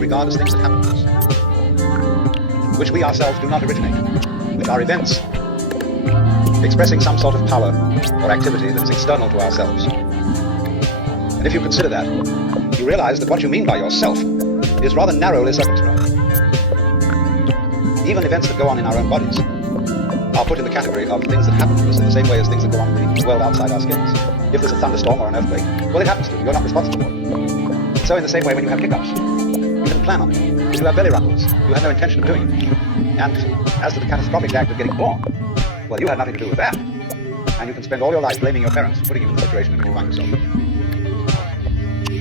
regard as things that happen to us, which we ourselves do not originate, which are events expressing some sort of power or activity that is external to ourselves. And if you consider that, you realize that what you mean by yourself is rather narrowly circumscribed. Even events that go on in our own bodies are put in the category of things that happen to us in the same way as things that go on in the world outside our skins. If there's a thunderstorm or an earthquake, well, it happens to you. You're not responsible for it. So in the same way, when you have hiccups, you didn't plan on it. You have belly rumbles. You had no intention of doing it. And as to the catastrophic act of getting born, well, you had nothing to do with that. And you can spend all your life blaming your parents for putting you in the situation in which you find yourself.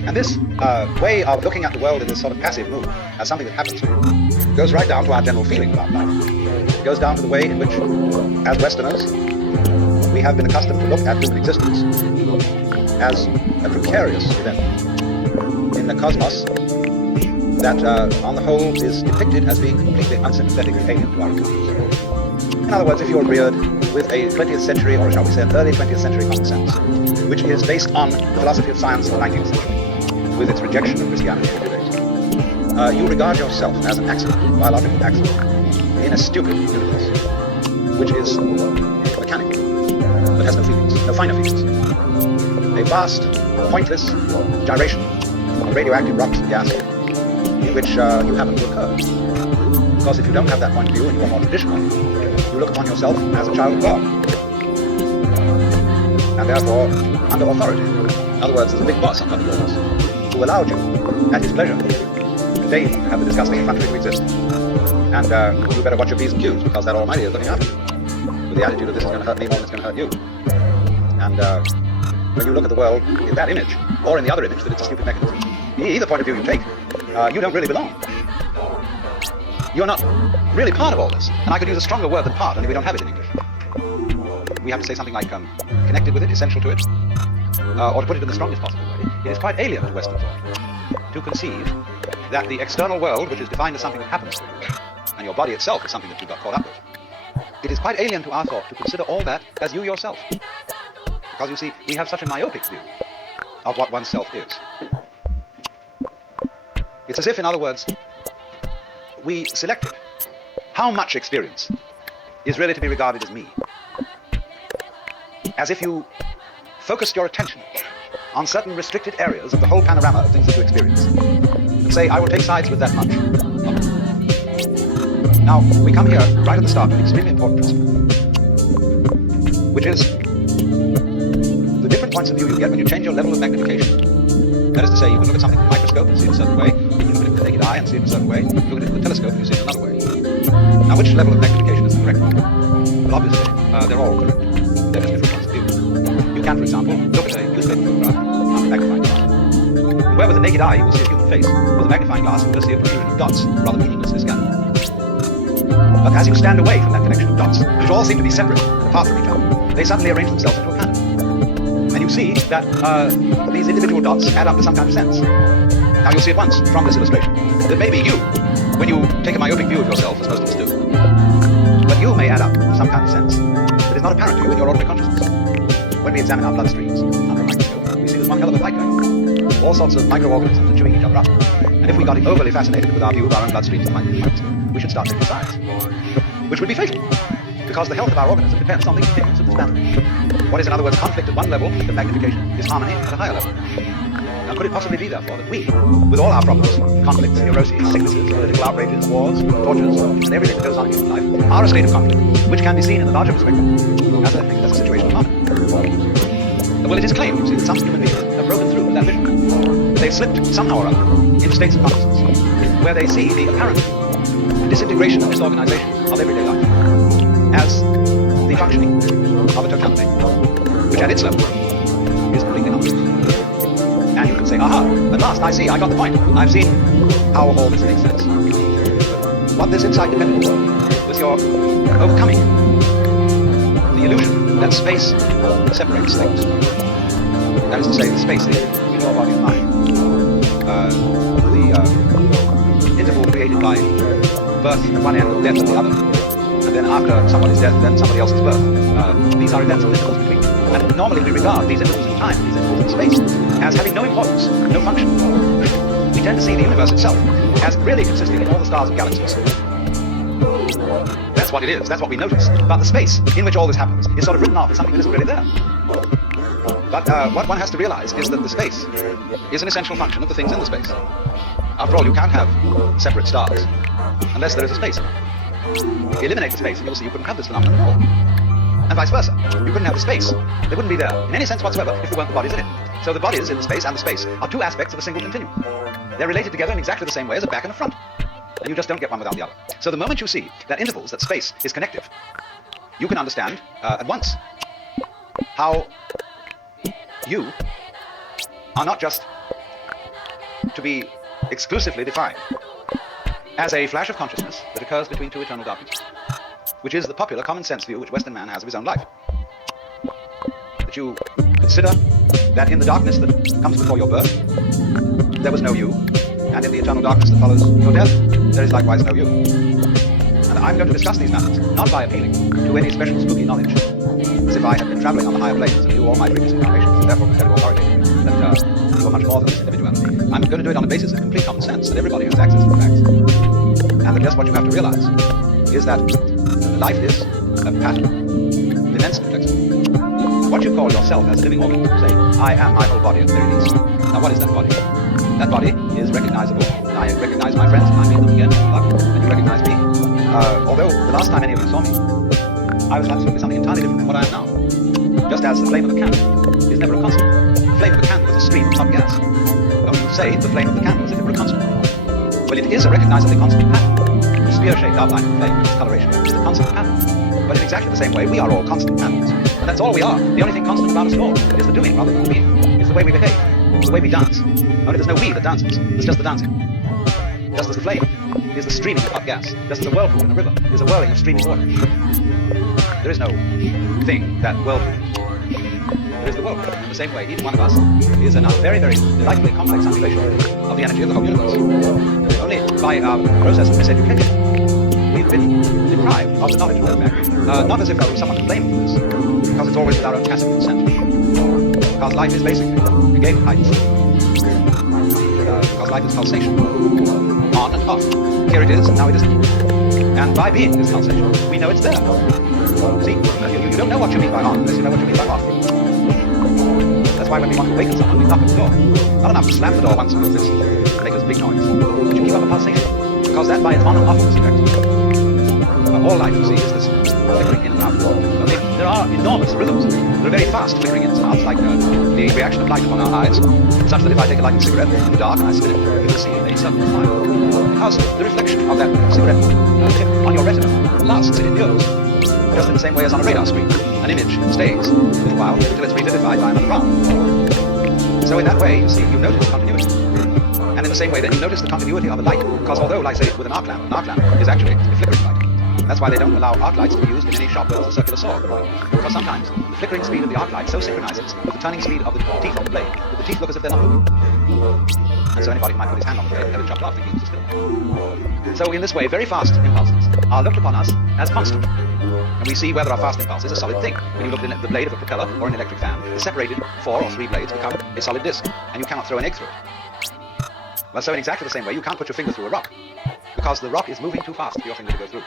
And this way of looking at the world in this sort of passive mood as something that happens to you goes right down to our general feeling about life. It goes down to the way in which, as Westerners, we have been accustomed to look at human existence as a precarious event in the cosmos that, on the whole, is depicted as being completely unsympathetic and alien to our existence. In other words, if you're reared with a 20th century, or shall we say an early 20th century common sense, which is based on the philosophy of science of the 19th century, with its rejection of Christianity and Judaism, you regard yourself as an accident, a biological accident, in a stupid universe, which is mechanical, but has no feelings, no finer feelings. A vast, pointless gyration of radioactive rocks and gas in which you happen to occur. Because if you don't have that point of view and you are more traditional, you look upon yourself as a child of God, and therefore under authority. In other words, there's a big boss under yours who allowed you, at his pleasure, today to have the disgusting effrontery to exist. And you better watch your P's and Q's, because that Almighty is looking after you, with the attitude of this is going to hurt me more than it's going to hurt you. And when you look at the world in that image, or in the other image that it's a stupid mechanism, either point of view you take, you don't really belong. You're not really part of all this. And I could use a stronger word than part, only we don't have it in English. We have to say something like connected with it, essential to it, or to put it in the strongest possible way. It is quite alien to Western thought to conceive that the external world, which is defined as something that happens to you, and your body itself is something that you got caught up with, it is quite alien to our thought to consider all that as you yourself. Because you see, we have such a myopic view of what oneself is. It's as if, in other words, we selected how much experience is really to be regarded as me. As if you focused your attention on certain restricted areas of the whole panorama of things that you experience, and say, I will take sides with that much. Now, we come here right at the start to an extremely important principle, which is the different points of view you get when you change your level of magnification. That is to say, you can look at something with a microscope and see it a certain way, you can look at it with the naked eye and see it a certain way, you can look at it with a telescope and you see it another way. Now, which level of magnification is the correct one? Well, obviously, they're all correct. They're just different points of view. You can, for example, look at a newspaper photograph under a magnifying glass. Where with the naked eye you will see a human face, with a magnifying glass you will see a profusion of dots, rather meaninglessly scattered. But as you stand away from that connection of dots, which all seem to be separate and apart from each other, they suddenly arrange themselves into a pattern. And you see that these individual dots add up to some kind of sense. Now you'll see at once from this illustration that maybe you, when you take a myopic view of yourself, as most of us do, but you may add up to some kind of sense that is not apparent to you in your ordinary consciousness. When we examine our bloodstreams under a microscope, we see there's one hell of a fight going on. All sorts of microorganisms are chewing each other up. And if we got overly fascinated with our view of our own bloodstreams under a microscope, we should start taking sides, which would be fatal, because the health of our organism depends on the continuance of this battle. What is, in other words, conflict at one level of magnification is harmony at a higher level. Now, could it possibly be, therefore, that we, with all our problems, conflicts, neuroses, sicknesses, political outrages, wars, tortures, and everything that goes on in human life, are a state of conflict, which can be seen in the larger perspective as a situation of harmony? Well, it is claimed, you see, that some human beings have broken through with that vision. They've slipped somehow or other into states of consciousness where they see the apparent disintegration and disorganization of everyday life as the functioning of a totality, which at its level is completely harmless. And you can say, aha, at last I see, I got the point. I've seen how all this makes sense. What this insight depended on was your overcoming the illusion that space separates things. That is to say, the space in your body and mind. The interval created by birth at one end and death at the other. And then after somebody's death, then somebody else's birth. These are events of intervals between. And normally we regard these intervals in time, these intervals in space, as having no importance, no function. we tend to see the universe itself as really consisting in all the stars and galaxies. That's what it is, that's what we notice. But the space in which all this happens is sort of written off as something that isn't really there. But what one has to realize is that the space is an essential function of the things in the space. After all, you can't have separate stars unless there is a space. Eliminate the space and you'll see you couldn't have this phenomenon at all. And vice versa. You couldn't have the space. They wouldn't be there in any sense whatsoever if there weren't the bodies in it. So the bodies in the space and the space are two aspects of a single continuum. They're related together in exactly the same way as a back and a front. And you just don't get one without the other. So the moment you see that intervals, that space is connective, you can understand at once how you are not just to be exclusively defined as a flash of consciousness that occurs between two eternal darknesses, which is the popular common sense view which Western man has of his own life. That you consider that in the darkness that comes before your birth, there was no you, and in the eternal darkness that follows your death, there is likewise no you. And I'm going to discuss these matters, not by appealing to any special spooky knowledge, as if I had been traveling on the higher planes and knew all my previous incarnations, and therefore could tell you authoritatively that you are much more than this individuality. I'm going to do it on the basis of complete common sense, that everybody has access to the facts. And that just what you have to realize is that life is a pattern of immense complexity. What you call yourself as a living organism, say, I am my whole body at the very least. Now what is that body? That body is recognizable. I recognize my friends and I meet them again, and you recognize me. Although the last time any of you saw me, I was absolutely something entirely different from what I am now. Just as the flame of a candle is never a constant. The flame of a candle is a stream of hot gas. Don't you say the flame of the candle as if it were a constant. Well, it is a recognizably constant pattern. The spear-shaped outline of the flame, its coloration, is a constant pattern. But in exactly the same way, we are all constant patterns. And that's all we are. The only thing constant about us all is the doing rather than the being. It's the way we behave. It's the way we dance. Only there's no we that dances. It's just the dancing. Just as the flame is the streaming of hot gas, just as a whirlpool in a river is a whirling of streaming water. There is no thing that whirlpools. There is the whirlpool. In the same way, each one of us is a very, very delightfully complex undulation of the energy of the whole universe. Only by our process of miseducation, we've been deprived of the knowledge of that fact. Not as if there was someone to blame for this, because it's always with our own passive consent. Because life is basically a game of hide and seek. Because life is pulsation. On and off. Here it is, and now it isn't. And by being this pulsation, we know it's there. See, you don't know what you mean by on unless you know what you mean by off. That's why when we want to awaken someone, we knock at the door. Not enough to slam the door once with this and make a big noise. But you keep up a pulsation, because that by its on and off is effect. All life, you see, is this flickering in and out. Only there are enormous rhythms. There are very fast flickering ins and outs, like the reaction of light upon our eyes, such that if I take a lighted cigarette in the dark and I spin it, you will see a sudden smile. Because the reflection of that cigarette tip on your retina lasts, it endures. Just in the same way as on a radar screen. An image stays a little while until it's revivified by another round. So in that way, you see, you notice continuity. And in the same way, then you notice the continuity of a light, because although, like say, with an arc lamp is actually a flickering light. That's why they don't allow arc lights to be used in any shop where there's a circular saw. Because sometimes the flickering speed of the arc light so synchronizes with the turning speed of the teeth on the blade that the teeth look as if they're not moving. And so anybody might put his hand on the blade and have it chopped off thinking it's still. So in this way, very fast impulses are looked upon us as constant. And we see whether our fast impulse is a solid thing. When you look at the blade of a propeller or an electric fan, the separated 4 or 3 blades become a solid disc, and you cannot throw an egg through it. Well, so in exactly the same way, you can't put your finger through a rock, because the rock is moving too fast for your finger to go through.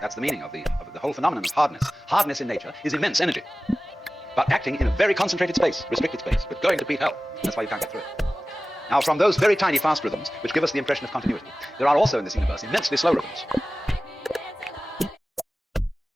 That's the meaning of the whole phenomenon of hardness. Hardness in nature is immense energy, but acting in a very concentrated space, restricted space, but going to beat hell. That's why you can't get through it. Now, from those very tiny fast rhythms, which give us the impression of continuity, there are also in this universe immensely slow rhythms.